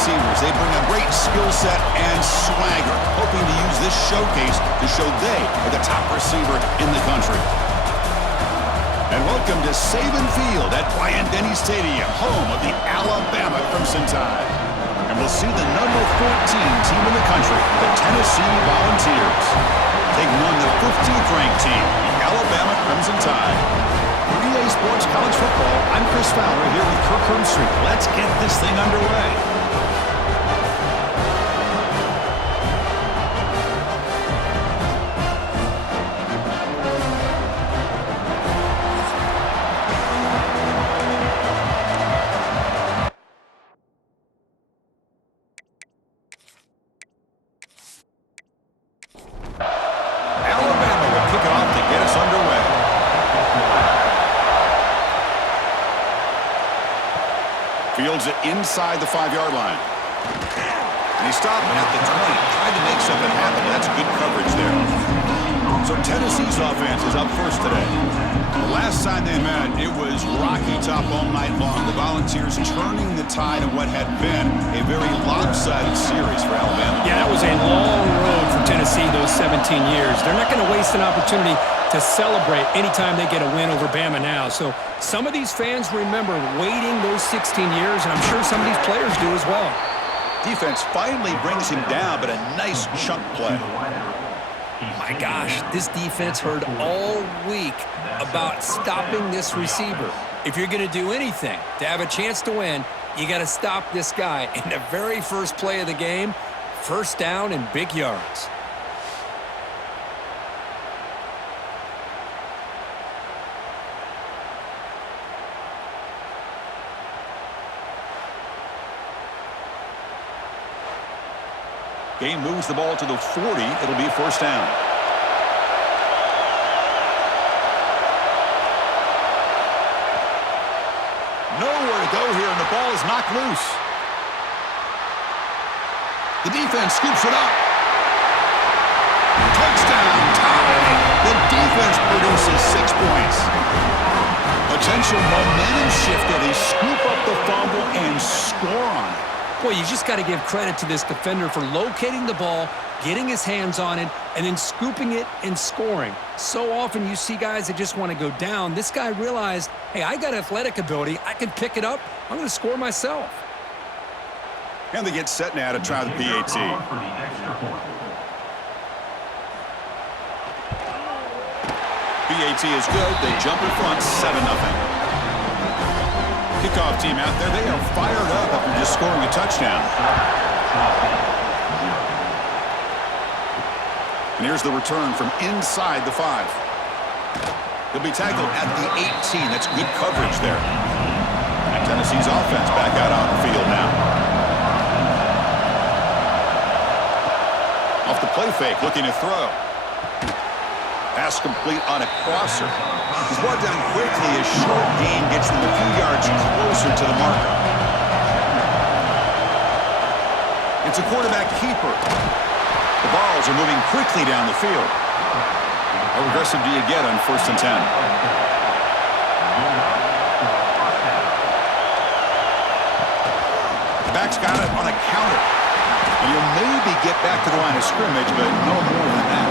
receivers. They bring a great skill set and swagger, hoping to use this showcase to show they are the top receiver in the country. And welcome to Saban Field at Bryant-Denny Stadium, home of the Alabama Crimson Tide. And we'll see the number 14 team in the country, the Tennessee Volunteers, taking on the 15th ranked team, the Alabama Crimson Tide. 3A Sports College Football, I'm Chris Fowler here with Kirk Hermstreet. Let's get this thing underway. Alabama will kick it off to get us underway. Fields it inside the 5-yard line. And he stopped at the 20. Tried to make something happen. That's good coverage there. So Tennessee's offense is up first today. The last time they met, it was rocky top all night long. The Volunteers turning the tide of what had been a very lopsided series for Alabama. Yeah, that was a long road for Tennessee those 17 years. They're not going to waste an opportunity to celebrate anytime they get a win over Bama now. So some of these fans remember waiting those 16 years, and I'm sure some of these players do as well. Defense finally brings him down, but a nice chunk play. My gosh, this defense heard all week about stopping this receiver. If you're going to do anything to have a chance to win, you got to stop this guy. In the very first play of the game, first down and big yards. Game moves the ball to the 40. It'll be first down. Nowhere to go here, and the ball is knocked loose. The defense scoops it up. Touchdown, tie. The defense produces 6 points. Potential momentum shifter. They scoop up the fumble and score on it. Boy, you just got to give credit to this defender for locating the ball, getting his hands on it, and then scooping it and scoring. So often you see guys that just want to go down. This guy realized, hey, I got athletic ability. I can pick it up. I'm going to score myself. And they get set now to try the PAT. PAT is good. They jump in front, 7-0. Kickoff team out there, they are fired up after just scoring a touchdown. And here's the return from inside the 5. He'll be tackled at the 18. That's good coverage there. And Tennessee's offense back out on the field now. Off the play fake, looking to throw. Pass complete on a crosser. He's brought down quickly as short gain gets them a few yards closer to the marker. It's a quarterback keeper. The balls are moving quickly down the field. How aggressive do you get on 1st and 10? The back's got it on a counter. And you'll maybe get back to the line of scrimmage, but no more than that.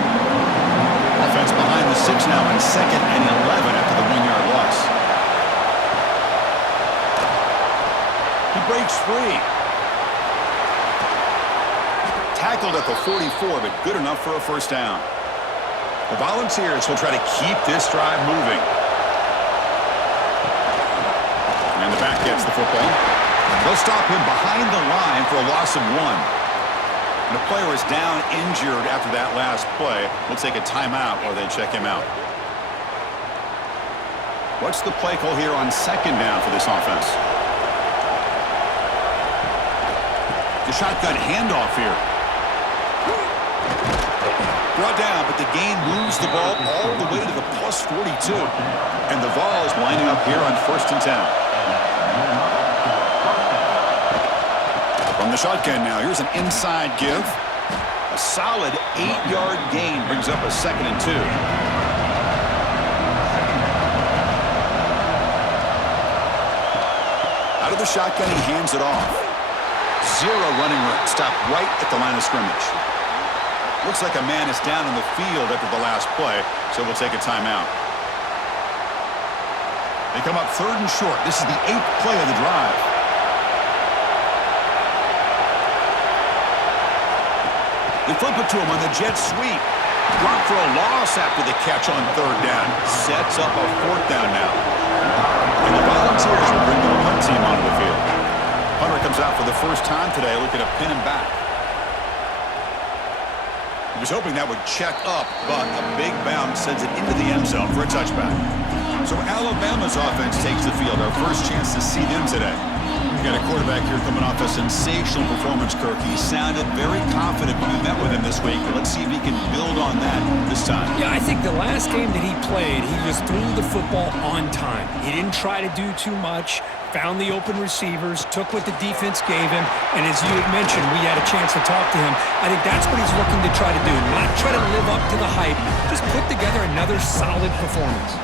Offense behind the 6 now on 2nd and 11 after the 1-yard loss. He breaks free. Tackled at the 44, but good enough for a first down. The Volunteers will try to keep this drive moving. And the back gets the football. They'll stop him behind the line for a loss of 1. And the player is down injured after that last play. We'll take a timeout while they check him out. What's the play call here on 2nd down for this offense? The shotgun handoff here. Brought down, but the gain moves the ball all the way to the plus 42. And the Vols lining up here on 1st and 10. From the shotgun now, here's an inside give. A solid 8-yard gain brings up a 2nd and 2. Out of the shotgun, he hands it off. Zero running room. Stop right at the line of scrimmage. Looks like a man is down in the field after the last play, so we'll take a timeout. They come up 3rd and short. This is the 8th play of the drive. They flip it to him on the jet sweep. Blocked for a loss after the catch on 3rd down. Sets up a 4th down now. And the Volunteers will bring the punt team onto the field. Punter comes out for the first time today, looking to pin him back. He was hoping that would check up, but a big bounce sends it into the end zone for a touchback. So Alabama's offense takes the field. Our first chance to see them today. We got a quarterback here coming off a sensational performance, Kirk. He sounded very confident when we met with him this week. But let's see if he can build on that this time. Yeah, I think the last game that he played, he just threw the football on time. He didn't try to do too much, found the open receivers, took what the defense gave him, and as you had mentioned, we had a chance to talk to him. I think that's what he's looking to try to do, not try to live up to the hype, just put together another solid performance.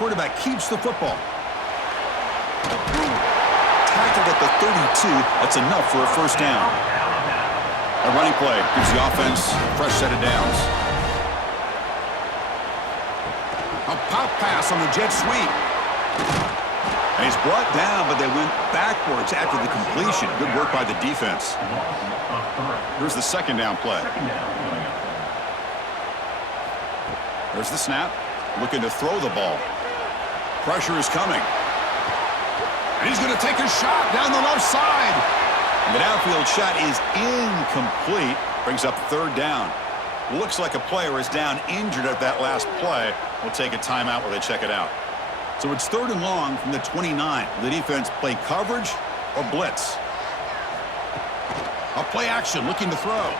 Quarterback keeps the football. Tackled at the 32. That's enough for a first down. A running play gives the offense a fresh set of downs. A pop pass on the jet sweep. And he's brought down, but they went backwards after the completion. Good work by the defense. Here's the 2nd down play. There's the snap. Looking to throw the ball. Pressure is coming. And he's going to take a shot down the left side. And the downfield shot is incomplete. Brings up 3rd down. Looks like a player is down injured at that last play. We'll take a timeout while they check it out. So it's 3rd and long from the 29. The defense play coverage or blitz. A play action looking to throw.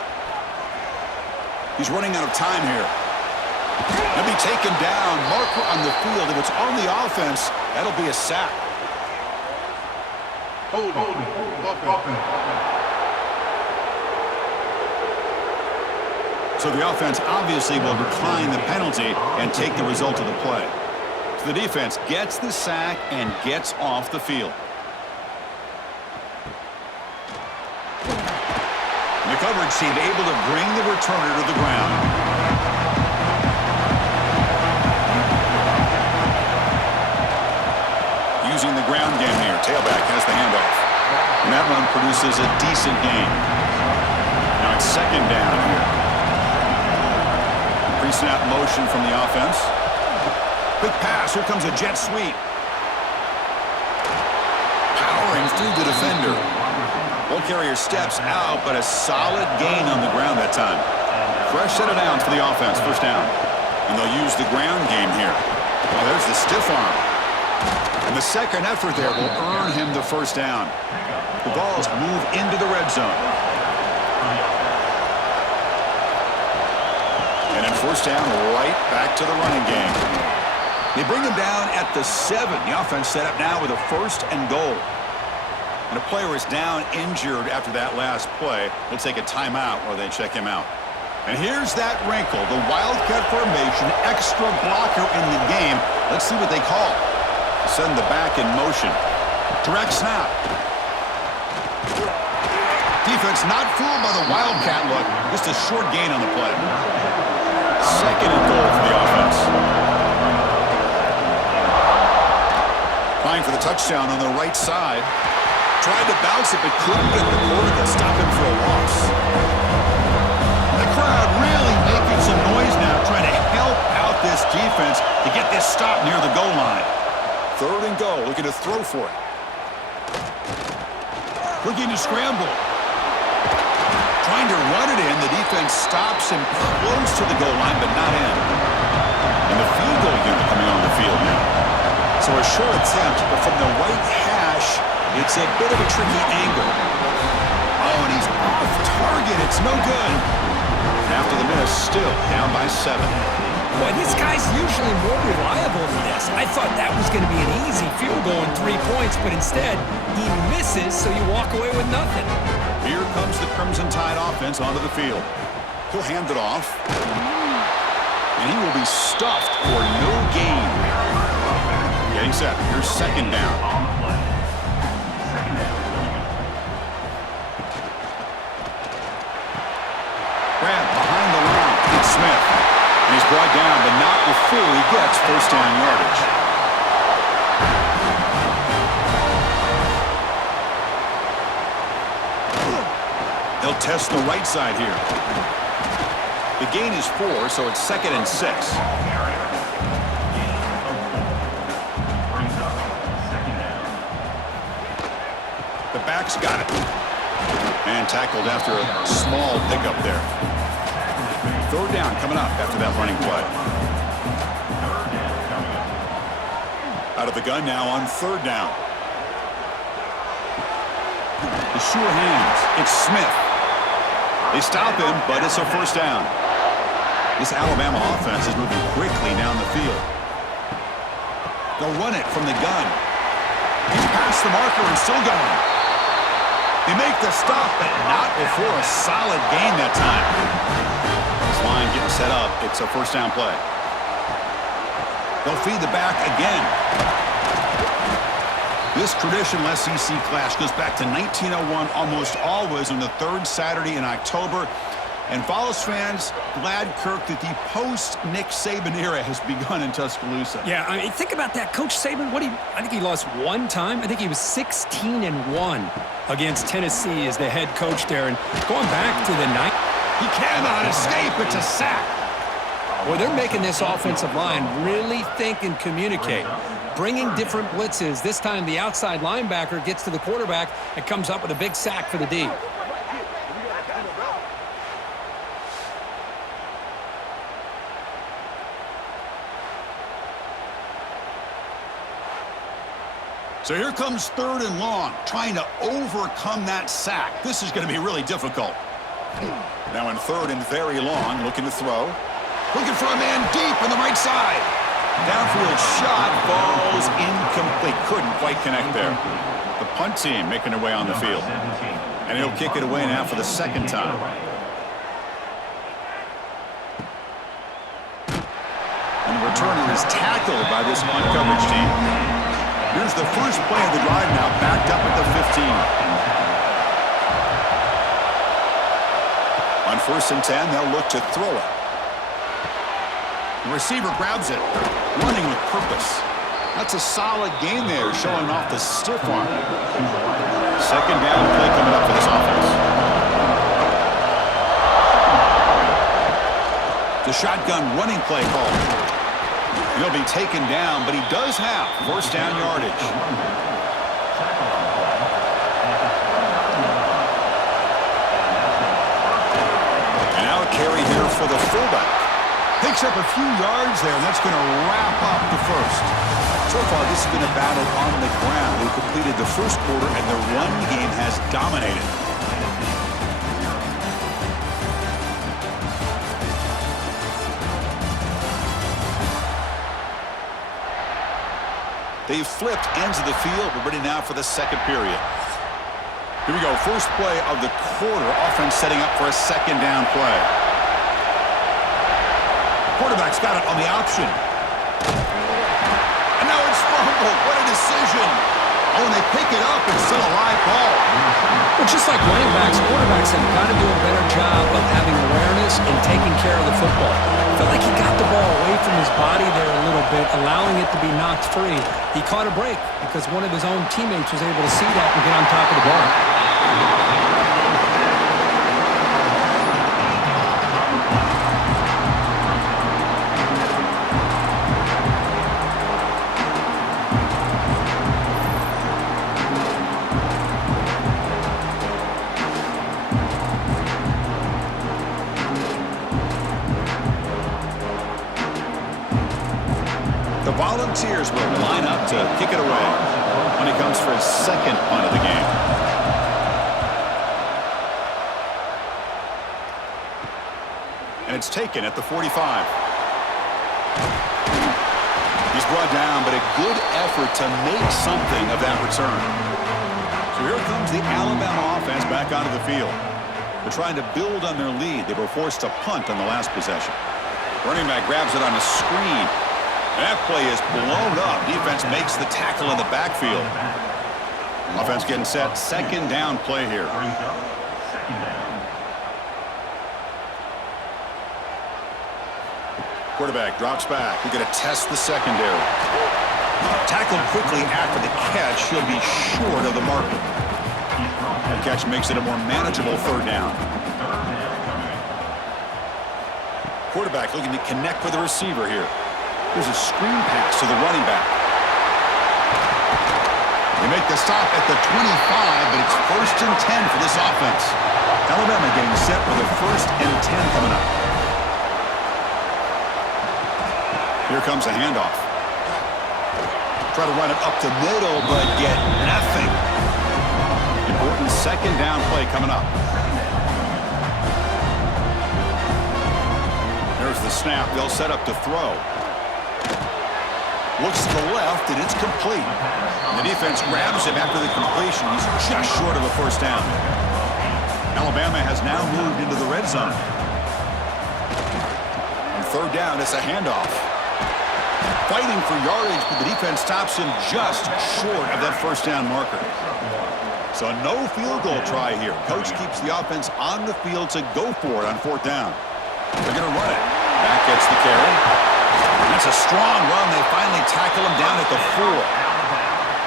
He's running out of time here. He'll be taken down. Marker on the field. If it's on the offense, that'll be a sack. So the offense obviously will decline the penalty and take the result of the play. So the defense gets the sack and gets off the field. And the coverage team able to bring the returner to the ground. Using the ground game here. Tailback has the handoff. And that run produces a decent gain. Now it's 2nd down here. Pre-snap motion from the offense. Quick pass. Here comes a jet sweep. Powering through the defender. Ball carrier steps out, but a solid gain on the ground that time. Fresh set of downs for the offense. First down. And they'll use the ground game here. Well, there's the stiff arm. And the second effort there will earn him the first down. The Vols move into the red zone. And then first down, right back to the running game. They bring him down at the 7. The offense set up now with a 1st and goal. And a player is down injured after that last play. We'll take a timeout while they check him out. And here's that wrinkle, the Wildcat formation, extra blocker in the game. Let's see what they call. Send the back in motion. Direct snap. Defense not fooled by the Wildcat look. Just a short gain on the play. 2nd and goal for the offense. Trying for the touchdown on the right side. Tried to bounce it, but couldn't get the quarter to stop him for a loss. The crowd really making some noise now, trying to help out this defense to get this stop near the goal line. 3rd and goal, looking to throw for it. Looking to scramble. Trying to run it in. The defense stops him close to the goal line, but not in. And the field goal unit coming on the field now. So a short attempt, but from the right hash, it's a bit of a tricky angle. Oh, and he's off target. It's no good. And after the miss, still down by 7. Boy, this guy's usually more reliable than this. I thought that was going to be an easy field goal and 3 points, but instead, he misses, so you walk away with nothing. Here comes the Crimson Tide offense onto the field. He'll hand it off. And he will be stuffed for no gain. Getting set. Here's 2nd down. before he gets first down yardage. He'll test the right side here. The gain is 4, so it's 2nd and 6. The back's got it. And tackled after a small pickup there. 3rd down coming up after that running play. Out of the gun now on 3rd down. The sure hands. It's Smith. They stop him, but it's a first down. This Alabama offense is moving quickly down the field. They'll run it from the gun. He's past the marker and still going. They make the stop, but not before a solid gain that time. This line getting set up. It's a first down play. They'll feed the back again. This traditional SEC clash goes back to 1901, almost always on the 3rd Saturday in October. And Vols fans, glad, Kirk, that the post-Nick Saban era has begun in Tuscaloosa. Yeah, I mean, think about that. Coach Saban, I think he lost one time. I think he was 16-1 against Tennessee as the head coach there. And going back to the night, he cannot escape. It's a sack. Well, they're making this offensive line really think and communicate. Bringing different blitzes. This time the outside linebacker gets to the quarterback and comes up with a big sack for the D. So here comes 3rd and long, trying to overcome that sack. This is going to be really difficult. Now in 3rd and very long, looking to throw. Looking for a man deep on the right side. Downfield shot falls incomplete. Couldn't quite connect there. The punt team making their way on the field. And he'll kick it away now for the 2nd time. And the returner is tackled by this punt coverage team. Here's the first play of the drive now, backed up at the 15. On 1st and 10, they'll look to throw it. The receiver grabs it, running with purpose. That's a solid gain there, showing off the stiff arm. 2nd down play coming up for this offense. The shotgun running play called. He'll be taken down, but he does have first down yardage. And now a carry here for the fullback. Picks up a few yards there, and that's going to wrap up the first. So far, this has been a battle on the ground. We completed the first quarter, and the run game has dominated. They've flipped ends of the field. We're ready now for the 2nd period. Here we go. First play of the quarter. Offense setting up for a 2nd down play. Quarterback's got it on the option. And now it's fumbled. What a decision. Oh, and they pick it up. It's still a live ball. Well, just like running backs, quarterbacks have got to do a better job of having awareness and taking care of the football. I felt like he got the ball away from his body there a little bit, allowing it to be knocked free. He caught a break because one of his own teammates was able to see that and get on top of the ball. The Volunteers will line up to kick it away when he comes for his 2nd punt of the game. And it's taken at the 45. He's brought down, but a good effort to make something of that return. So here comes the Alabama offense back onto the field. They're trying to build on their lead. They were forced to punt on the last possession. Running back grabs it on a screen. That play is blown up. Defense makes the tackle in the backfield. Offense getting set. 2nd down play here. Quarterback drops back. We're going to test the secondary. Tackled quickly after the catch. He'll be short of the marker. The catch makes it a more manageable third down. Quarterback looking to connect with the receiver here. There's a screen pass to the running back. They make the stop at the 25, but it's 1st and 10 for this offense. Alabama getting set for the 1st and 10 coming up. Here comes a handoff. Try to run it up the middle, but get nothing. Important 2nd down play coming up. There's the snap. They'll set up to throw. Looks to the left, and it's complete. And the defense grabs him after the completion. He's just short of a 1st down. Alabama has now moved into the red zone. On 3rd down, it's a handoff. Fighting for yardage, but the defense stops him just short of that 1st down marker. So no field goal try here. Coach keeps the offense on the field to go for it on 4th down. They're going to run it. Back gets the carry. That's a strong run. They finally tackle him down at the 4.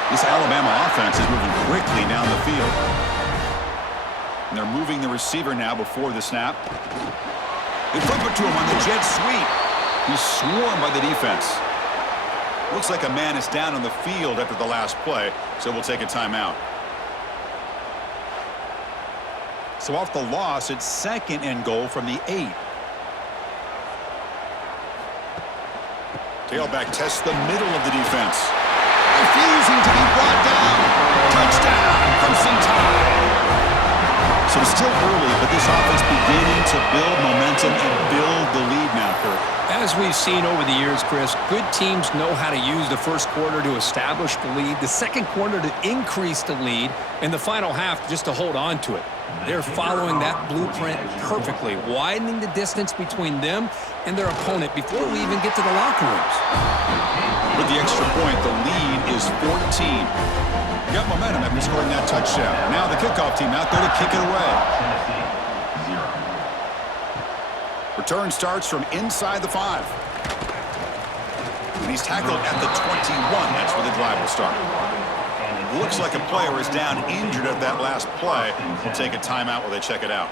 This Alabama offense is moving quickly down the field. And they're moving the receiver now before the snap. They flip it to him on the jet sweep. He's swarmed by the defense. Looks like a man is down on the field after the last play, so we'll take a timeout. So off the loss, it's 2nd and goal from the 8. Tailback tests the middle of the defense. Refusing to be brought down. Touchdown, Crimson Tide. So it's still early, but this offense beginning to build momentum and build the lead now, Kurt. As we've seen over the years, Chris, good teams know how to use the 1st quarter to establish the lead, the 2nd quarter to increase the lead, and the final half just to hold on to it. They're following that blueprint perfectly, widening the distance between them and their opponent before we even get to the locker rooms. With the extra point, the lead is 14. Got momentum after scoring that touchdown. Now the kickoff team out there to kick it away. Return starts from inside the 5. And he's tackled at the 21. That's where the drive will start. Looks like a player is down injured at that last play. We'll take a timeout while they check it out.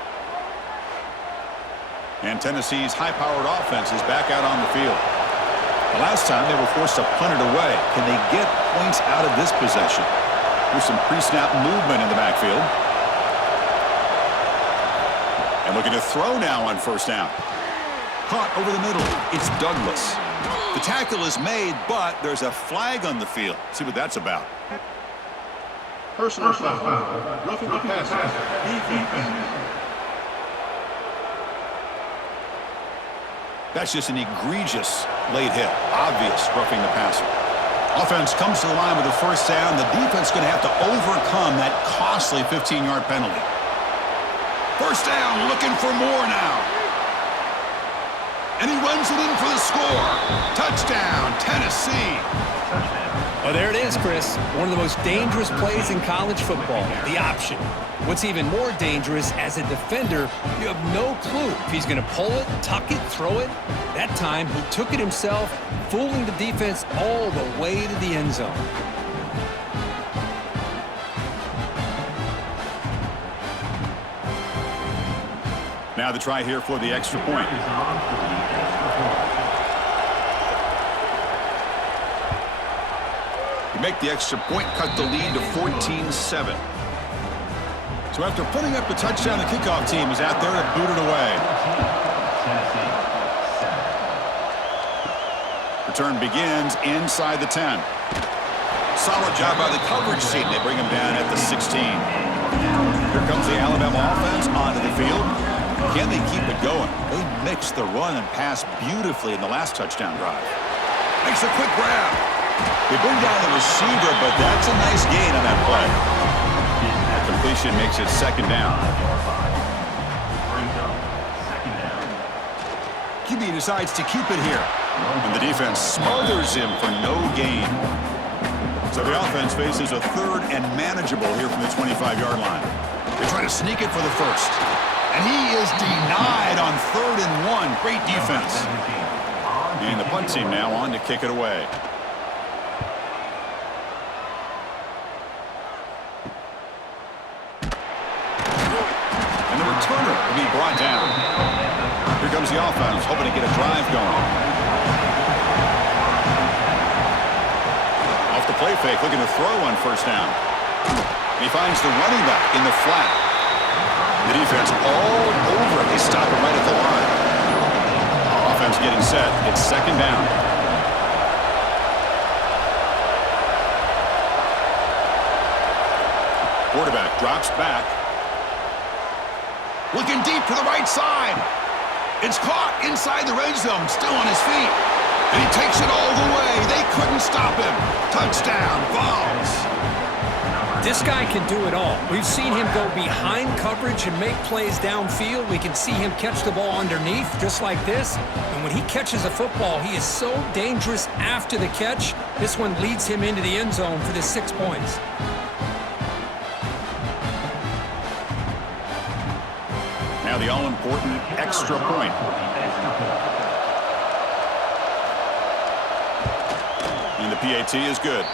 And Tennessee's high-powered offense is back out on the field. The last time they were forced to punt it away. Can they get points out of this possession? There's some pre-snap movement in the backfield. And looking to throw now on 1st down. Caught over the middle. It's Douglas. The tackle is made, but there's a flag on the field. See what that's about. Personal foul. Roughing the passer. That's just an egregious late hit. Obvious roughing the passer. Offense comes to the line with the 1st down. The defense going to have to overcome that costly 15-yard penalty. 1st down, looking for more now. And he runs it in for the score. Touchdown, Tennessee. Oh, there it is, Chris. One of the most dangerous plays in college football, the option. What's even more dangerous, as a defender, you have no clue if he's going to pull it, tuck it, throw it. That time, he took it himself, fooling the defense all the way to the end zone. Now the try here for the extra point. Make the extra point, cut the lead to 14-7. So after putting up the touchdown, the kickoff team is out there to boot it away. Return begins inside the 10. Solid job by the coverage team. They bring him down at the 16. Here comes the Alabama offense onto the field. Can they keep it going? They mixed the run and pass beautifully in the last touchdown drive. Makes a quick grab. They bring down the receiver, but that's a nice gain on that play. That completion makes it 2nd down. QB decides to keep it here. And the defense smothers him for no gain. So the offense faces a 3rd and manageable here from the 25-yard line. They try to sneak it for the 1st. And he is denied on 3rd and 1. Great defense. And the punt team now on to kick it away. And the returner will be brought down. Here comes the offense, hoping to get a drive going. Off the play fake, looking to throw on first down. And he finds the running back in the flat. The defense all over it. They stop him right at the line. Offense getting set. It's second down. Quarterback drops back. Looking deep to the right side. It's caught inside the red zone, still on his feet. And he takes it all the way. They couldn't stop him. Touchdown, Vols. This guy can do it all. We've seen him go behind coverage and make plays downfield. We can see him catch the ball underneath, just like this. And when he catches a football, he is so dangerous after the catch. This one leads him into the end zone for the 6 points. Now the all-important extra point. And the PAT is good.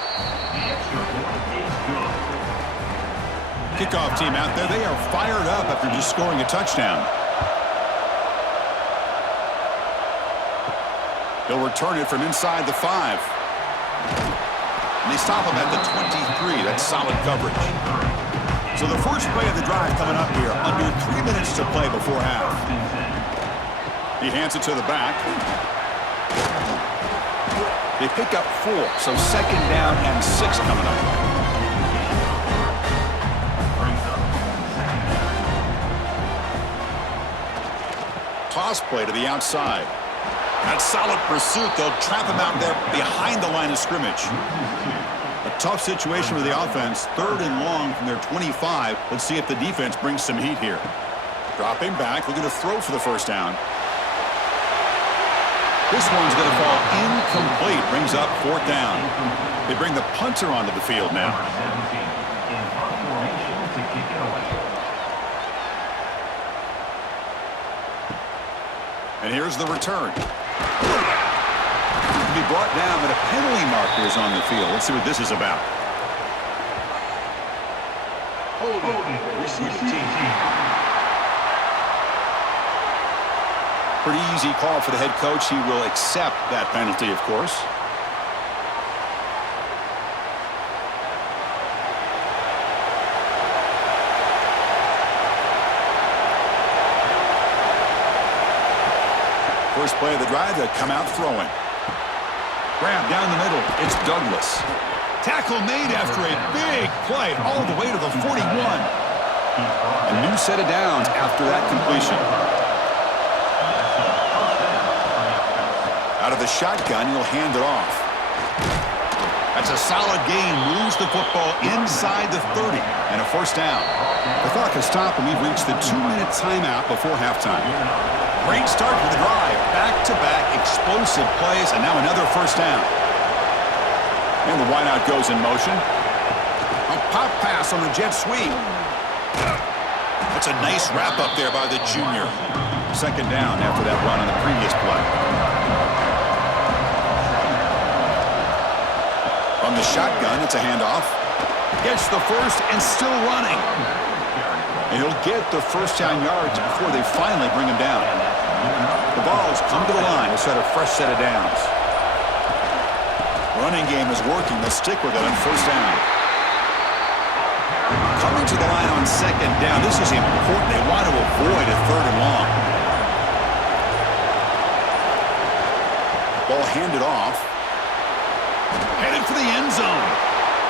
Kickoff team out there, they are fired up after just scoring a touchdown. They'll return it from inside the 5. And they stop him at the 23. That's solid coverage. So the first play of the drive coming up here, under 3 minutes to play before half. He hands it to the back. They pick up 4, so second down and 6 coming up. Toss play to the outside. That solid pursuit. They'll trap him out there behind the line of scrimmage. A tough situation for the offense. 3rd and long from their 25. Let's see if the defense brings some heat here. Dropping back. Looking to throw for the first down. This one's going to fall incomplete. Brings up 4th down. They bring the punter onto the field now. And here's the return. To be brought down, but a penalty marker is on the field. Let's see what this is about. Pretty easy call for the head coach. He will accept that penalty, of course. First play of the drive, they come out throwing. Grab down the middle. It's Douglas. Tackle made after a big play all the way to the 41. A new set of downs after that completion. Out of the shotgun, he'll hand it off. That's a solid gain. Moves the football inside the 30 and a first down. The clock has stopped and we've reached the 2-minute timeout before halftime. Great start to the drive. Back-to-back explosive plays, and now another first down. And the wideout goes in motion. A pop pass on the jet sweep. That's a nice wrap-up there by the junior. Second down after that run on the previous play. From the shotgun, it's a handoff. Gets the first and still running. And he'll get the first down yards before they finally bring him down. The Vols come to the line to set a fresh set of downs. Running game is working. They'll stick with it on first down. Coming to the line on second down. This is important. They want to avoid a 3rd and long. Ball handed off. Headed for the end zone.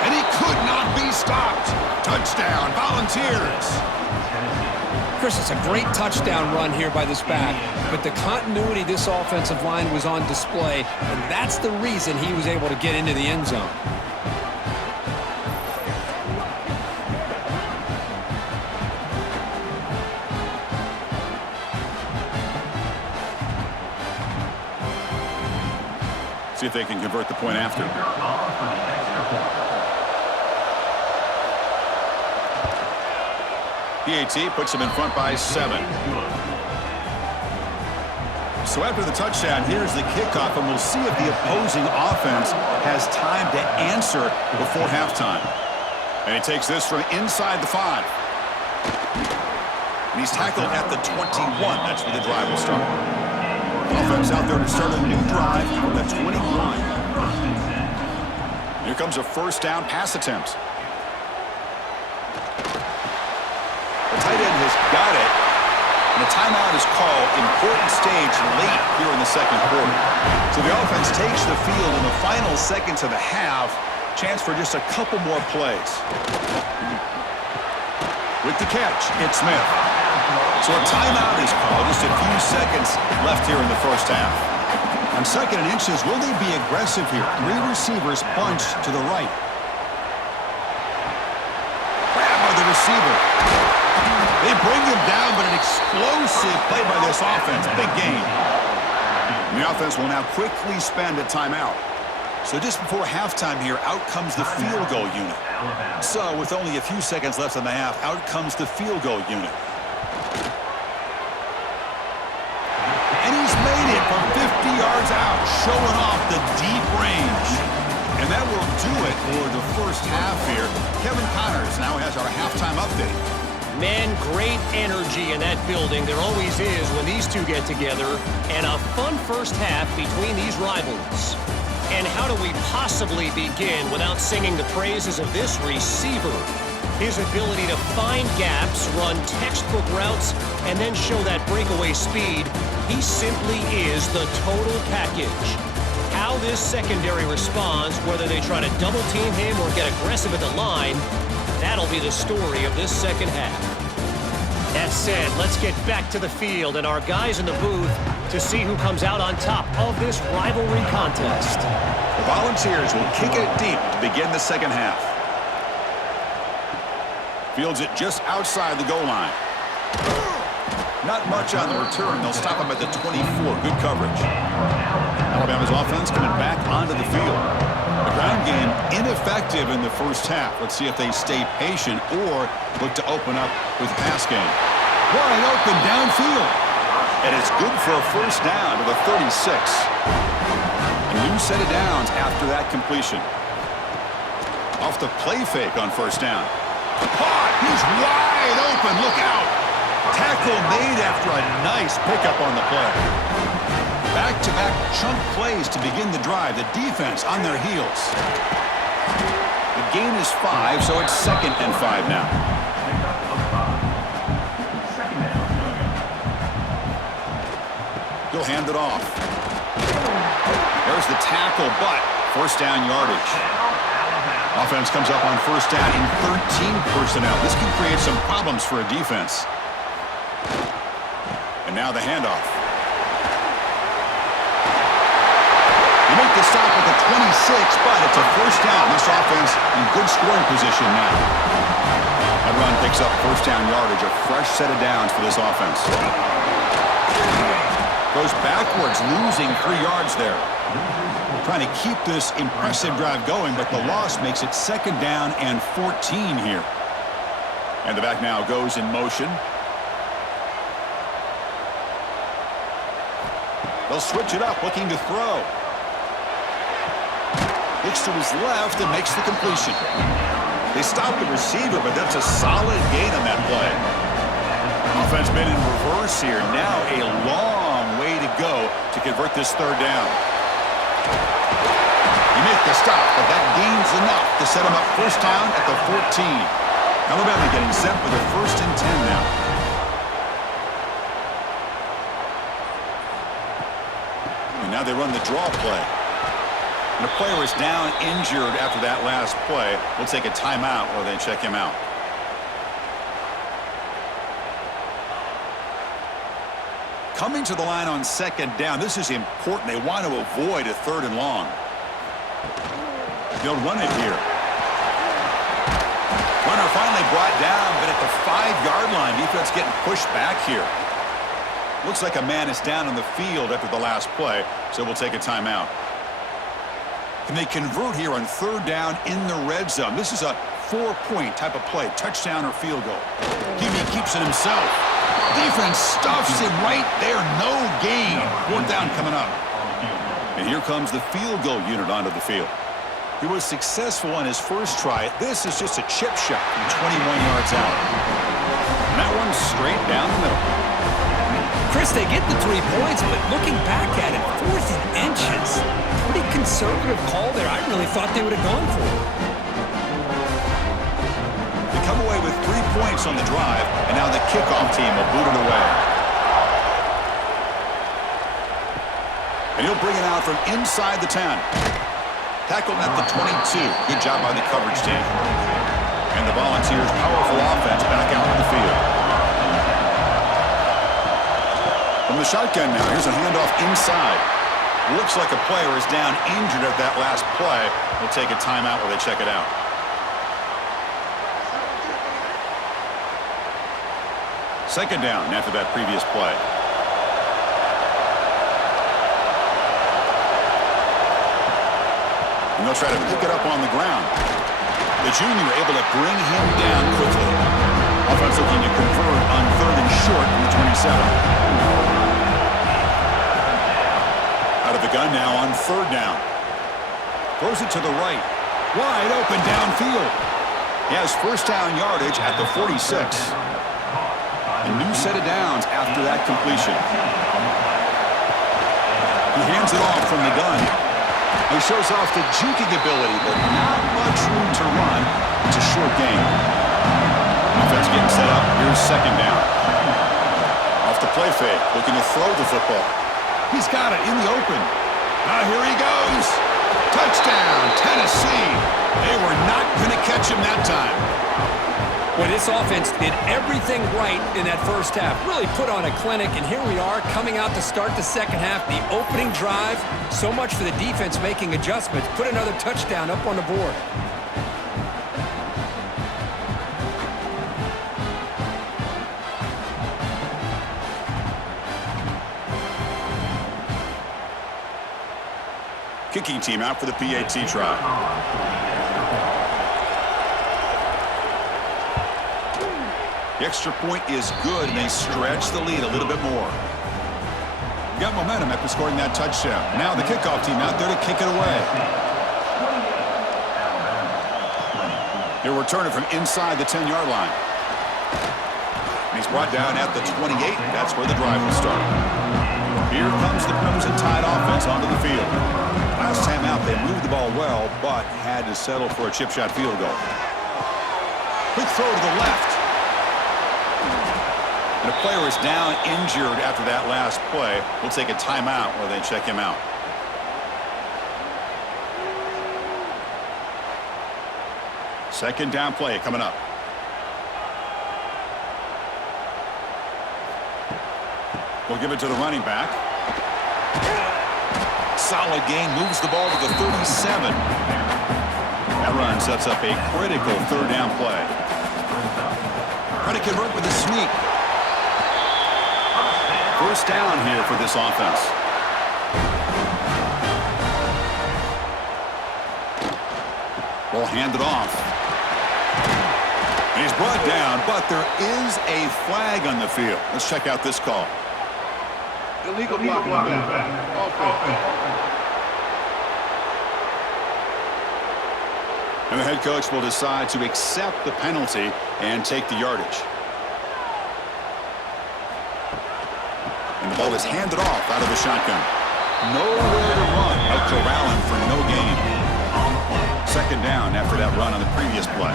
And he could not be stopped. Touchdown, Volunteers. Chris, it's a great touchdown run here by this back, but the continuity of this offensive line was on display, and that's the reason he was able to get into the end zone. See if they can convert the point after. PAT puts him in front by 7. So after the touchdown, here's the kickoff, and we'll see if the opposing offense has time to answer before halftime. And he takes this from inside the 5. And he's tackled at the 21. That's where the drive will start. Offense out there to start a new drive from the 21. Here comes a first down pass attempt. The tight end has got it. And a timeout is called. Important stage late here in the second quarter. So the offense takes the field in the final seconds of the half. Chance for just a couple more plays. With the catch, it's Smith. So a timeout is called. Just a few seconds left here in the first half. On 2nd and inches, will they be aggressive here? 3 receivers bunched to the right. Grab by the receiver. They bring him down, but an explosive play by this offense. Big game. And the offense will now quickly spend a timeout. So just before halftime here, out comes the field goal unit. So with only a few seconds left in the half, out comes the field goal unit. And he's made it from 50 yards out, showing off the deep range. And that will do it for the first half here. Kevin Connors now has our halftime update. Man, great energy in that building. There always is when these two get together. And a fun first half between these rivals. And how do we possibly begin without singing the praises of this receiver? His ability to find gaps, run textbook routes, and then show that breakaway speed. He simply is the total package. How this secondary responds, whether they try to double team him or get aggressive at the line, that'll be the story of this second half. That said, let's get back to the field and our guys in the booth to see who comes out on top of this rivalry contest. The Volunteers will kick it deep to begin the second half. Fields it just outside the goal line. Not much on the return. They'll stop him at the 24. Good coverage. Alabama's offense coming back onto the field. The ground game ineffective in the first half. Let's see if they stay patient or look to open up with the pass game. Wide open downfield. And it's good for a first down to the 36. A new set of downs after that completion. Off the play fake on first down. Caught. He's wide open. Look out. Tackle made after a nice pickup on the play. Back-to-back chunk plays to begin the drive. The defense on their heels. The gain is 5, so it's 2nd and 5 now. He'll hand it off. There's the tackle, but first down yardage. Offense comes up on first down in 13 personnel. This can create some problems for a defense. And now the handoff. They make the stop at the 26, but it's a first down. This offense in good scoring position now. That run picks up first down yardage, a fresh set of downs for this offense. Goes backwards, losing 3 yards there. Trying to keep this impressive drive going, but the loss makes it 2nd down and 14 here. And the back now goes in motion. They'll switch it up, looking to throw. Looks to his left and makes the completion. They stop the receiver, but that's a solid gain on that play. Offense been in reverse here. Now a long way to go to convert this 3rd down. You make the stop, but that gains enough to set him up first down at the 14. Alabama getting set for the 1st and 10 now. And now they run the draw play. And a player is down injured after that last play. We'll take a timeout while they check him out. Coming to the line on 2nd down. This is important. They want to avoid a 3rd and long. They'll run it here. Runner finally brought down, but at the 5-yard line, defense getting pushed back here. Looks like a man is down on the field after the last play, so we'll take a timeout. Can they convert here on 3rd down in the red zone? This is a 4-point type of play, touchdown or field goal. He keeps it himself. Defense stuffs him right there. No gain. 4th down coming up. And here comes the field goal unit onto the field. He was successful on his first try. This is just a chip shot from 21 yards out. And that one's straight down the middle. Chris, they get the 3 points, but looking back at it, 4th and inches. Pretty conservative call there. I really thought they would have gone for it. They come away with 3 points on the drive, and now the kickoff team will boot it away. And he'll bring it out from inside the 10. Tackled at the 22. Good job by the coverage team. And the Volunteers' powerful offense back out on the field. From the shotgun now, here's a handoff inside. Looks like a player is down injured at that last play. We'll take a timeout while they check it out. Second down after that previous play. And they'll try to pick it up on the ground. The junior able to bring him down quickly. Offense looking to convert on 3rd and short from the 27. Out of the gun now on 3rd down. Throws it to the right. Wide open downfield. He has 1st down yardage at the 46. A new set of downs after that completion. He hands it off from the gun. He shows off the juking ability, but not much room to run. It's a short game. Offense getting set up. Here's 2nd down. Off the play fake, looking to throw the football. He's got it in the open. Now here he goes. Touchdown, Tennessee. They were not going to catch him that time. Well, this offense did everything right in that first half. Really put on a clinic, and here we are coming out to start the second half. The opening drive, so much for the defense making adjustments. Put another touchdown up on the board. Kicking team out for the PAT try. The extra point is good, and they stretch the lead a little bit more. Got momentum after scoring that touchdown. Now the kickoff team out there to kick it away. He'll return it from inside the 10-yard line. And he's brought down at the 28. That's where the drive will start. Here comes the Crimson Tide offense onto the field. Last time out, they moved the ball well, but had to settle for a chip shot field goal. Quick throw to the left. And a player is down injured after that last play. We'll take a timeout while they check him out. Second down play coming up. We'll give it to the running back. Solid gain, moves the ball to the 37. That run sets up a critical 3rd down play. Trying to convert with a sneak. 1st down here for this offense. We'll hand it off. And he's brought down, but there is a flag on the field. Let's check out this call. Illegal block. And the head coach will decide to accept the penalty and take the yardage. And the ball is handed off out of the shotgun. Nowhere to run. Out corralling for no gain. 2nd down after that run on the previous play.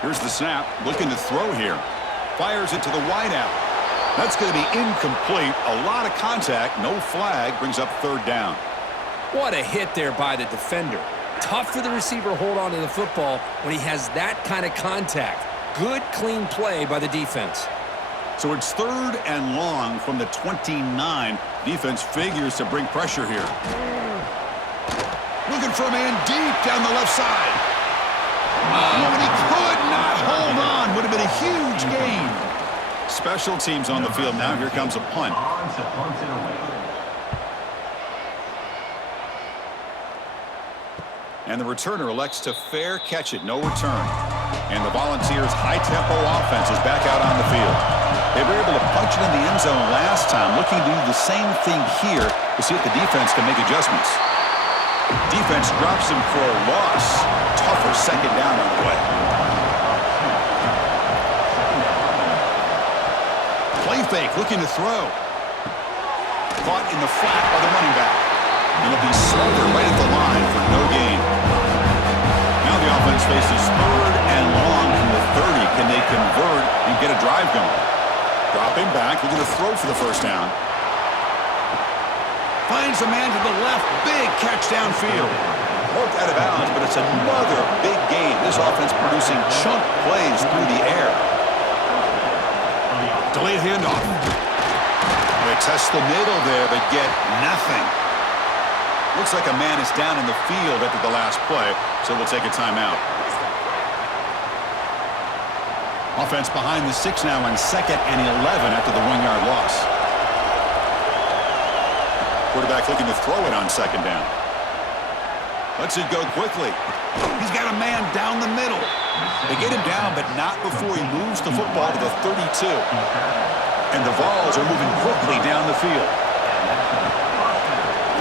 Here's the snap. Looking to throw here. Fires it to the wideout. That's going to be incomplete. A lot of contact. No flag. Brings up 3rd down. What a hit there by the defender. Tough for the receiver to hold on to the football when he has that kind of contact. Good, clean play by the defense. So it's 3rd and long from the 29. Defense figures to bring pressure here. Looking for a man deep down the left side. Oh, and he could not hold on. Would have been a huge gain. Special teams on the field now. Here comes a punt. And the returner elects to fair catch it, no return. And the Volunteers' high-tempo offense is back out on the field. They were able to punch it in the end zone last time, looking to do the same thing here to see if the defense can make adjustments. Defense drops him for a loss. Tougher second down on the way. Play fake, looking to throw. Caught in the flat by the running back. And it'll be smothered right at the line for no gain. Now the offense faces 3rd and long from the 30. Can they convert and get a drive going? Dropping back, looking to throw for the first down. Finds a man to the left. Big catch downfield. Poked out of bounds, but it's another big gain. This offense producing chunk plays through the air. Delayed handoff. They test the middle there, but get nothing. Looks like a man is down in the field after the last play, so we'll take a timeout. Offense behind the 6 now on 2nd and 11 after the 1-yard loss. Quarterback looking to throw it on 2nd down. Lets it go quickly. He's got a man down the middle. They get him down, but not before he moves the football to the 32. And the Vols are moving quickly down the field.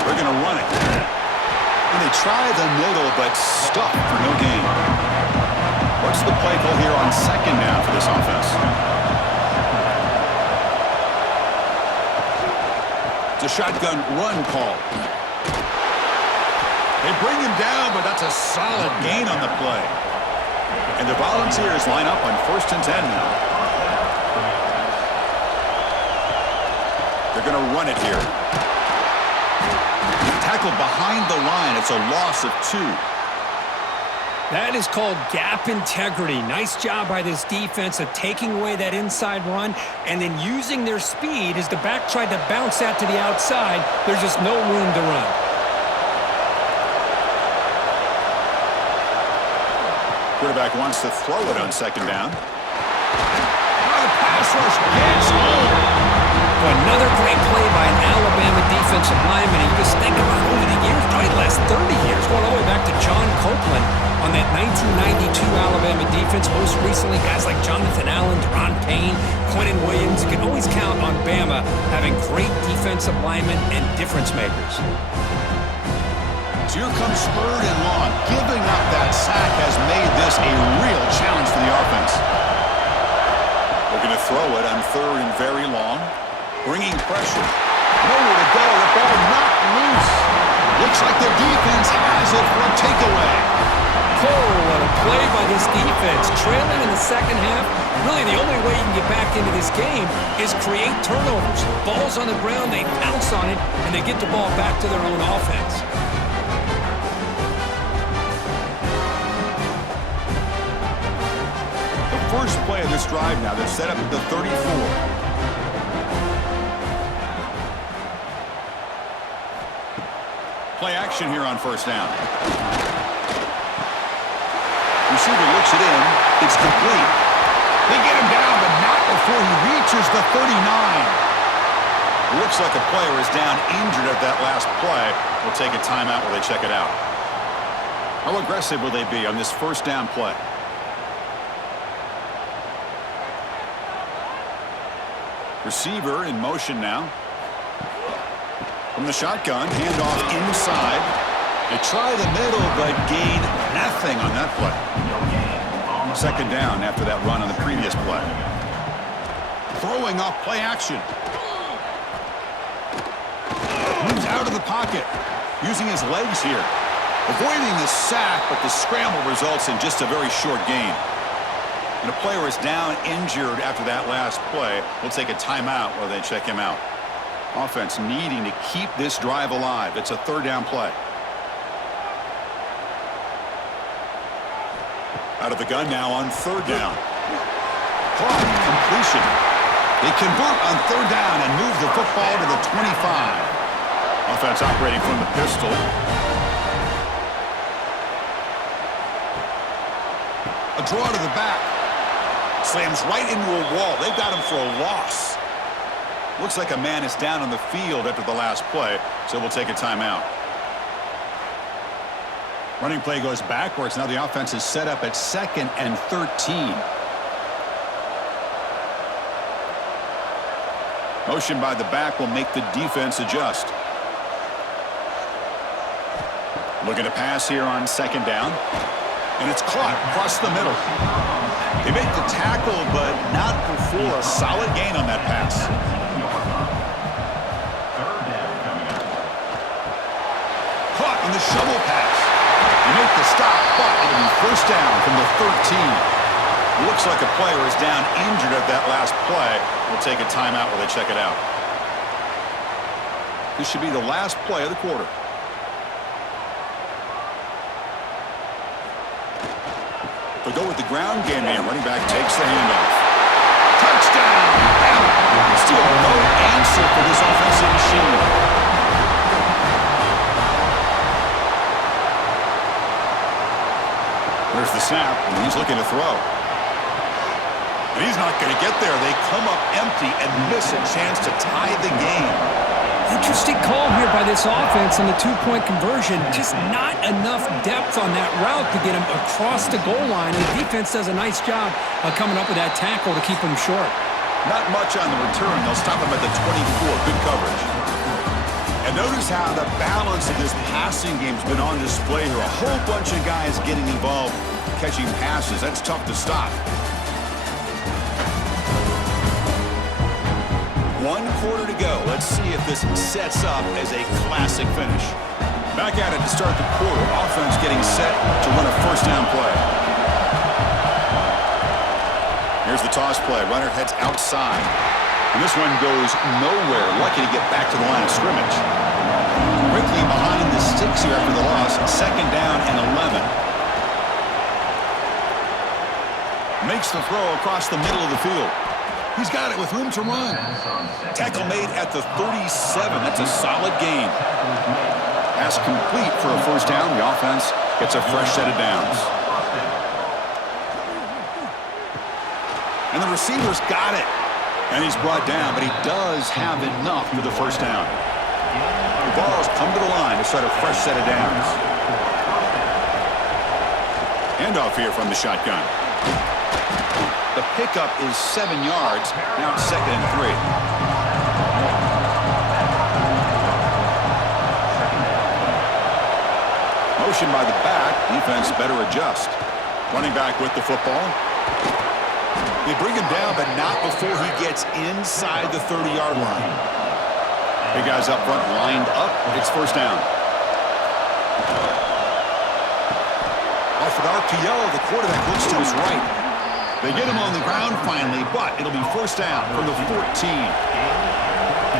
They're going to run it. And they try the middle, but stuck for no gain. What's the play call here on 2nd down for this offense? It's a shotgun run call. They bring him down, but that's a solid gain on the play. And the Volunteers line up on 1st and 10 now. They're going to run it here. Tackled behind the line. It's a loss of 2. That is called gap integrity. Nice job by this defense of taking away that inside run and then using their speed as the back tried to bounce that to the outside. There's just no room to run. Quarterback wants to throw it on 2nd down. Pass rush hits home. Another great play by an Alabama defensive lineman. You just think about over the years, probably the last 30 years, going all the way back to John Copeland on that 1992 Alabama defense. Most recently, guys like Jonathan Allen, Deron Payne, Quentin Williams. You can always count on Bama having great defensive linemen and difference makers. So here comes 3rd and long. Giving up that sack has made this a real challenge for the offense. Looking to throw it on 3rd and very long. Bringing pressure. Nowhere to go. The ball knocked loose. Looks like the defense has it for a takeaway. Oh, what a play by this defense. Trailing in the 2nd half. Really, the only way you can get back into this game is create turnovers. Ball's on the ground, they pounce on it, and they get the ball back to their own offense. The first play of this drive now, they're set up at the 34. Play action here on 1st down. Receiver looks it in. It's complete. They get him down, but not before he reaches the 39. It looks like a player is down injured at that last play. We'll take a timeout while they check it out. How aggressive will they be on this 1st down play? Receiver in motion now. From the shotgun, handoff inside. They try the middle, but gain nothing on that play. 2nd down after that run on the previous play. Throwing off play action. Moves out of the pocket, using his legs here. Avoiding the sack, but the scramble results in just a very short gain. And a player is down injured after that last play. We'll take a timeout while they check him out. Offense needing to keep this drive alive. It's a 3rd down play. Out of the gun now on 3rd down. Caught, completion. They convert on 3rd down and move the football to the 25. Offense operating from the pistol. A draw to the back. Slams right into a wall. They've got him for a loss. Looks like a man is down on the field after the last play, so we'll take a timeout. Running play goes backwards. Now the offense is set up at 2nd and 13. Motion by the back will make the defense adjust. Looking to pass here on 2nd down. And it's caught across the middle. They make the tackle, but not before a solid gain on that pass. Caught on the shovel pass. They make the stop, but it'll be first down from the 13. Looks like a player is down injured at that last play. We'll take a timeout while they check it out. This should be the last play of the quarter. They go with the ground game, and running back takes the handoff. Touchdown! Still no answer for this offensive machine. There's the snap, and he's looking to throw. And he's not going to get there. They come up empty and miss a chance to tie the game. Interesting call here by this offense on the two-point conversion. Just not enough depth on that route to get him across the goal line. And the defense does a nice job of coming up with that tackle to keep him short. Not much on the return. They'll stop him at the 24. Good coverage. And notice how the balance of this passing game's been on display here. A whole bunch of guys getting involved catching passes. That's tough to stop. 1 quarter to go. Let's see if this sets up as a classic finish. Back at it to start the quarter. Offense getting set to run a first down play. Here's the toss play. Runner heads outside. And this one goes nowhere. Lucky to get back to the line of scrimmage. Quickly behind the sticks here after the loss. 2nd down and 11. Makes the throw across the middle of the field. He's got it with room to run. Tackle made at the 37. That's a solid gain. Pass complete for a first down. The offense gets a fresh set of downs. And the receiver's got it. And he's brought down, but he does have enough for the first down. The ball's come to the line to start a fresh set of downs. Handoff here from the shotgun. The pickup is 7 yards. Now it's 2nd and 3. Motion by the back. Defense better adjust. Running back with the football. They bring him down, but not before he gets inside the 30-yard line. Big guys up front lined up. It's first down. Off an RPO, the quarterback looks to his right. They get him on the ground finally, but it'll be first down from the 14.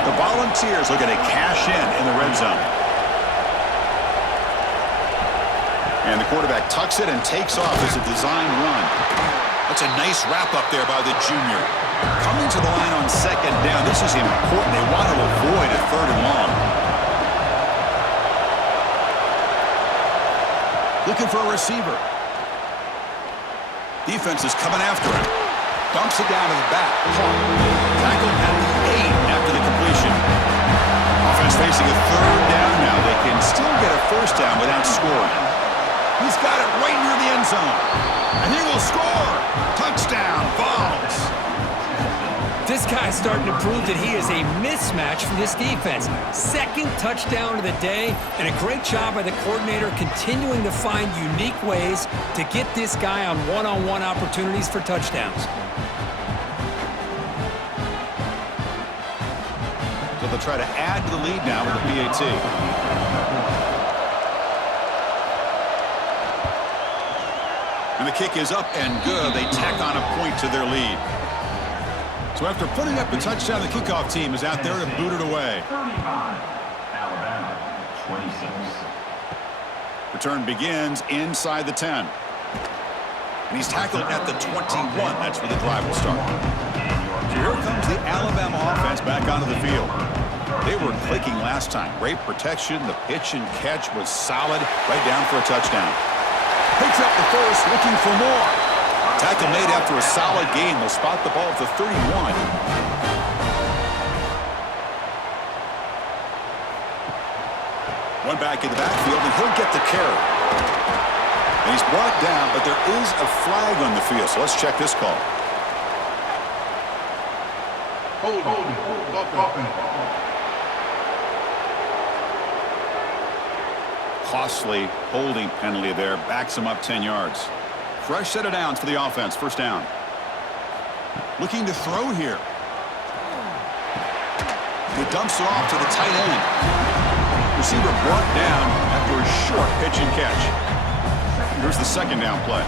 The Volunteers looking to cash in the red zone. And the quarterback tucks it and takes off as a design run. That's a nice wrap up there by the junior. Coming to the line on 2nd down. This is important. They want to avoid a 3rd and long. Looking for a receiver. Defense is coming after him. Dumps it down to the back. Tackled at the 8 after the completion. Offense facing a 3rd down now. They can still get a first down without scoring. He's got it right near the end zone. And he will score. Touchdown, Vols. This guy's starting to prove that he is a mismatch for this defense. 2nd touchdown of the day, and a great job by the coordinator continuing to find unique ways to get this guy on one-on-one opportunities for touchdowns. So they'll try to add to the lead now with a PAT. And the kick is up and good. They tack on a point to their lead. So after putting up the touchdown, the kickoff team is out there to boot it away. 35, Alabama, 26. Return begins inside the 10. And he's tackled at the 21. That's where the drive will start. So here comes the Alabama offense back onto the field. They were clicking last time. Great protection. The pitch and catch was solid. Right down for a touchdown. Picks up the first, looking for more. Tackle made after a solid gain. They'll spot the ball at the 31. One back in the backfield, and he'll get the carry. And he's brought down, but there is a flag on the field, so let's check this call. Costly holding penalty there. Backs him up 10 yards. Fresh set of downs for the offense. First down. Looking to throw here. He dumps it off to the tight end. Receiver brought down after a short pitch and catch. Here's the second down play.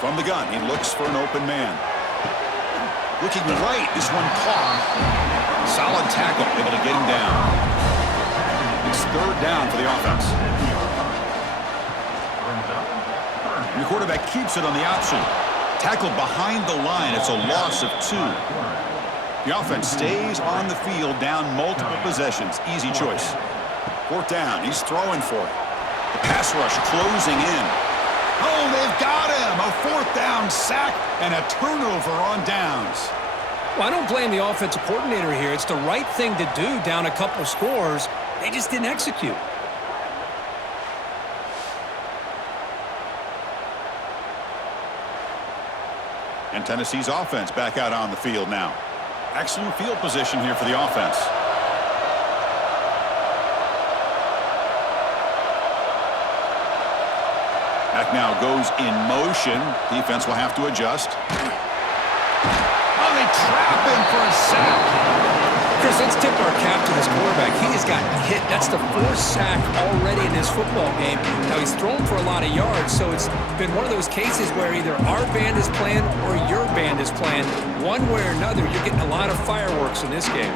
From the gun, he looks for an open man. Looking right, this one caught. Solid tackle, able to get him down. It's third down for the offense. And the quarterback keeps it on the option. Tackled behind the line, it's a loss of 2. The offense stays on the field, down multiple possessions. Easy choice. Fourth down, he's throwing for it. The pass rush closing in. Oh, they've got him! A fourth down sack and a turnover on downs. Well, I don't blame the offensive coordinator here. It's the right thing to do down a couple scores. They just didn't execute. And Tennessee's offense back out on the field now. Excellent field position here for the offense. Back now goes in motion. Defense will have to adjust. Oh, they trap him for a sack. Chris, let's tip our cap to this quarterback. He has gotten hit. That's the 4th sack already in this football game. Now, he's thrown for a lot of yards, so it's been one of those cases where either our band is playing or your band is playing. One way or another, you're getting a lot of fireworks in this game.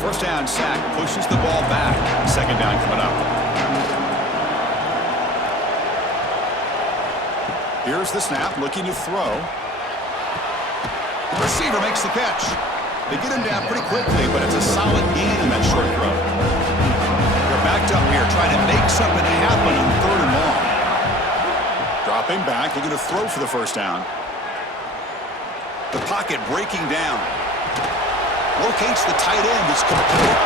First down sack pushes the ball back. Second down coming up. Here's the snap, looking to throw. The receiver makes the catch. They get him down pretty quickly, but it's a solid gain in that short throw. They're backed up here, trying to make something happen on third and long. Dropping back, looking to throw for the first down. The pocket breaking down. Locates the tight end. It's complete.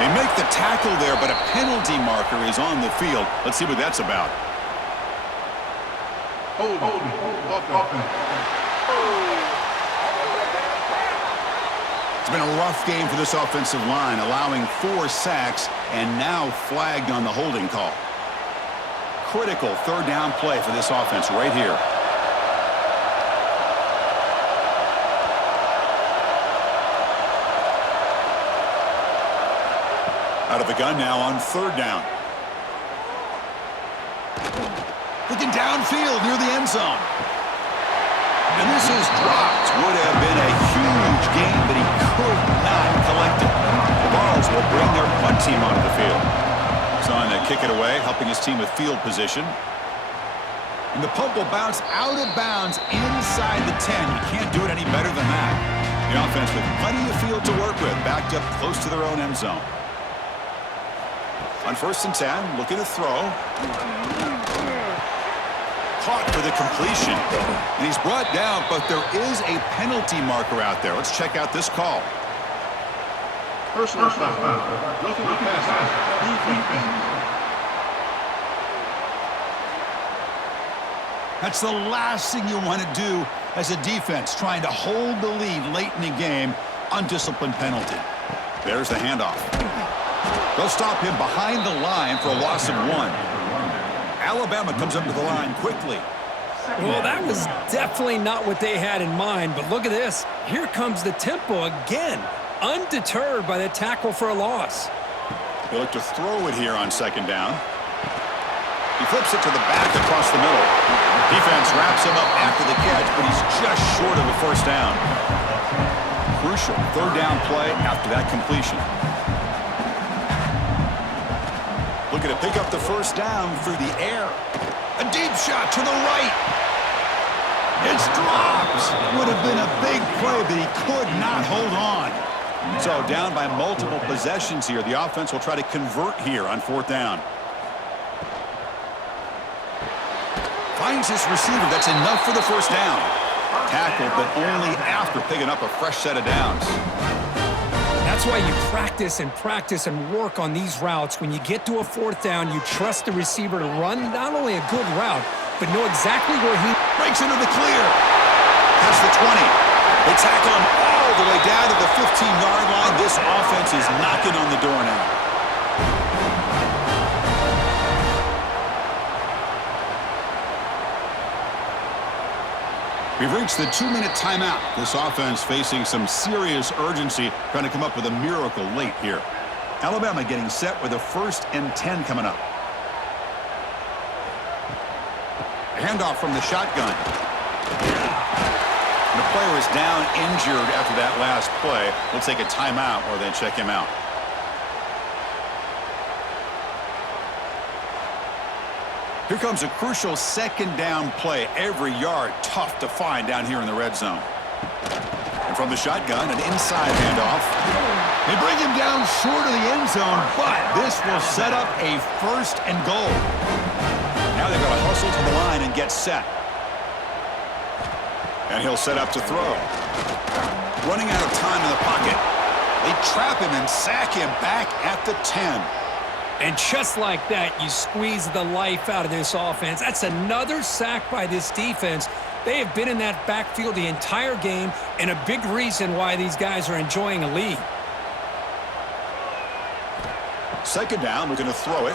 They make the tackle there, but a penalty marker is on the field. Let's see what that's about. It's been a rough game for this offensive line, allowing 4 sacks and now flagged on the holding call. Critical third down play for this offense right here. Out of the gun now on third down. Looking downfield near the end zone. And this is dropped. Would have been a huge gain, but he could not collect it. The Vols will bring their punt team onto the field. He's on to kick it away, helping his team with field position. And the punt will bounce out of bounds inside the 10. You can't do it any better than that. The offense with plenty of field to work with, backed up close to their own end zone. On first and 10, looking to throw. Caught for the completion. And he's brought down, but there is a penalty marker out there. Let's check out this call. Personal foul. Nothing to pass. That's the last thing you want to do as a defense, trying to hold the lead late in the game. Undisciplined penalty. There's the handoff. They'll stop him behind the line for a loss of 1. Alabama comes up to the line quickly. Well, that was definitely not what they had in mind, but look at this. Here comes the tempo again, undeterred by the tackle for a loss. They look to throw it here on second down. He flips it to the back across the middle. Defense wraps him up after the catch, but he's just short of a first down. Crucial third down play after that completion. Looking to pick up the first down through the air. A deep shot to the right. It's dropped. Would have been a big play, but he could not hold on. So down by multiple possessions here. The offense will try to convert here on fourth down. Finds his receiver. That's enough for the first down. Tackle, but only after picking up a fresh set of downs. That's That's why you practice and practice and work on these routes. When you get to a fourth down, you trust the receiver to run not only a good route, but know exactly where he breaks into the clear. That's the 20. They tackle him all the way down to the 15-yard line. This offense is knocking on the door now. We've reached the 2-minute timeout. This offense facing some serious urgency, trying to come up with a miracle late here. Alabama getting set with a 1st and 10 coming up. A handoff from the shotgun. And the player is down injured after that last play. We'll take a timeout or then check him out. Here comes a crucial 2nd down play. Every yard tough to find down here in the red zone. And from the shotgun, an inside handoff. They bring him down short of the end zone, but this will set up a 1st and goal. Now they've got to hustle to the line and get set. And he'll set up to throw. Running out of time in the pocket. They trap him and sack him back at the 10. And just like that, you squeeze the life out of this offense. That's another sack by this defense. They have been in that backfield the entire game, and a big reason why these guys are enjoying a lead. 2nd down, we're going to throw it.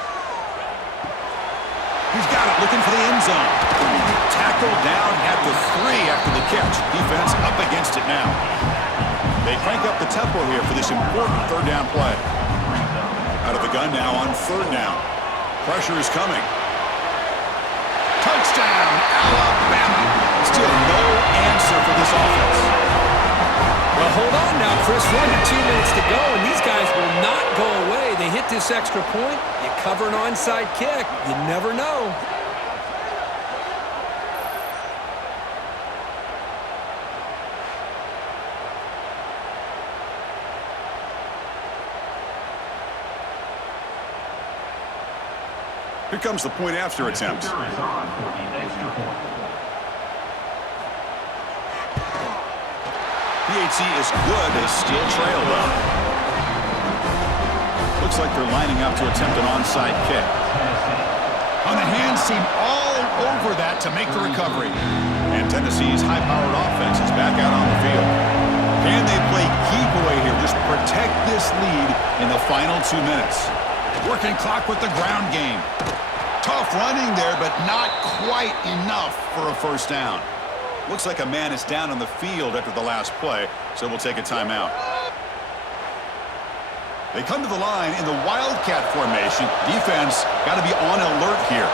He's got it, looking for the end zone. Tackled down at the 3 after the catch. Defense up against it now. They crank up the tempo here for this important 3rd down play. Out of the gun now on 3rd down. Pressure is coming. Touchdown, Alabama. Still no answer for this offense. Well, hold on now, Chris. 1 to 2 minutes to go, and these guys will not go away. They hit this extra point. You cover an onside kick. You never know. Here comes the point after attempt. Kicker is on for the extra point. PAT is good. They still trail, though. Looks like they're lining up to attempt an onside kick. On the hands team all over that to make the recovery. And Tennessee's high-powered offense is back out on the field. Can they play keep away here? Just protect this lead in the final 2 minutes. Working clock with the ground game. Tough running there, but not quite enough for a 1st down. Looks like a man is down on the field after the last play, so we'll take a timeout. They come to the line in the Wildcat formation. Defense got to be on alert here.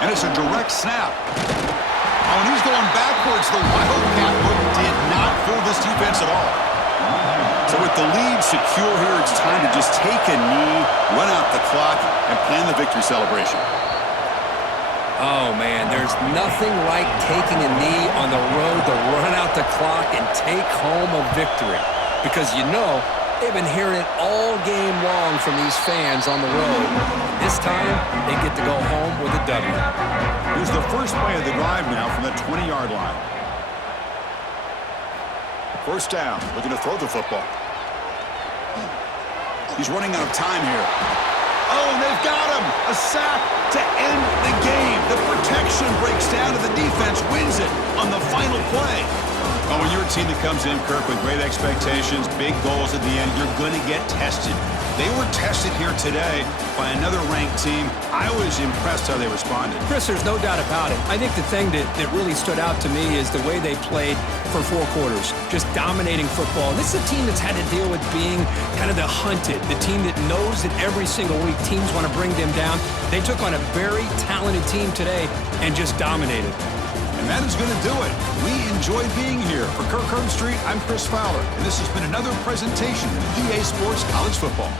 And it's a direct snap. Oh, and he's going backwards. The Wildcat look did not fool this defense at all. So with the lead secure here, it's time to just take a knee, run out the clock, and plan the victory celebration. Oh, man, there's nothing like taking a knee on the road to run out the clock and take home a victory. Because you know, they've been hearing it all game long from these fans on the road. And this time, they get to go home with a W. Here's the first play of the drive now from the 20-yard line. 1st down, looking to throw the football. He's running out of time here. Oh, and they've got him! A sack to end the game. The protection breaks down and the defense wins it on the final play. Oh, when you're a team that comes in, Kirk, with great expectations, big goals at the end, you're going to get tested. They were tested here today by another ranked team. I was impressed how they responded. Chris, there's no doubt about it. I think the thing that really stood out to me is the way they played for 4 quarters, just dominating football. This is a team that's had to deal with being kind of the hunted, the team that knows that every single week teams want to bring them down. They took on a very talented team today and just dominated. And that is going to do it. We enjoyed being here. For Kirk Herbstreit, I'm Chris Fowler, and this has been another presentation of EA Sports College Football.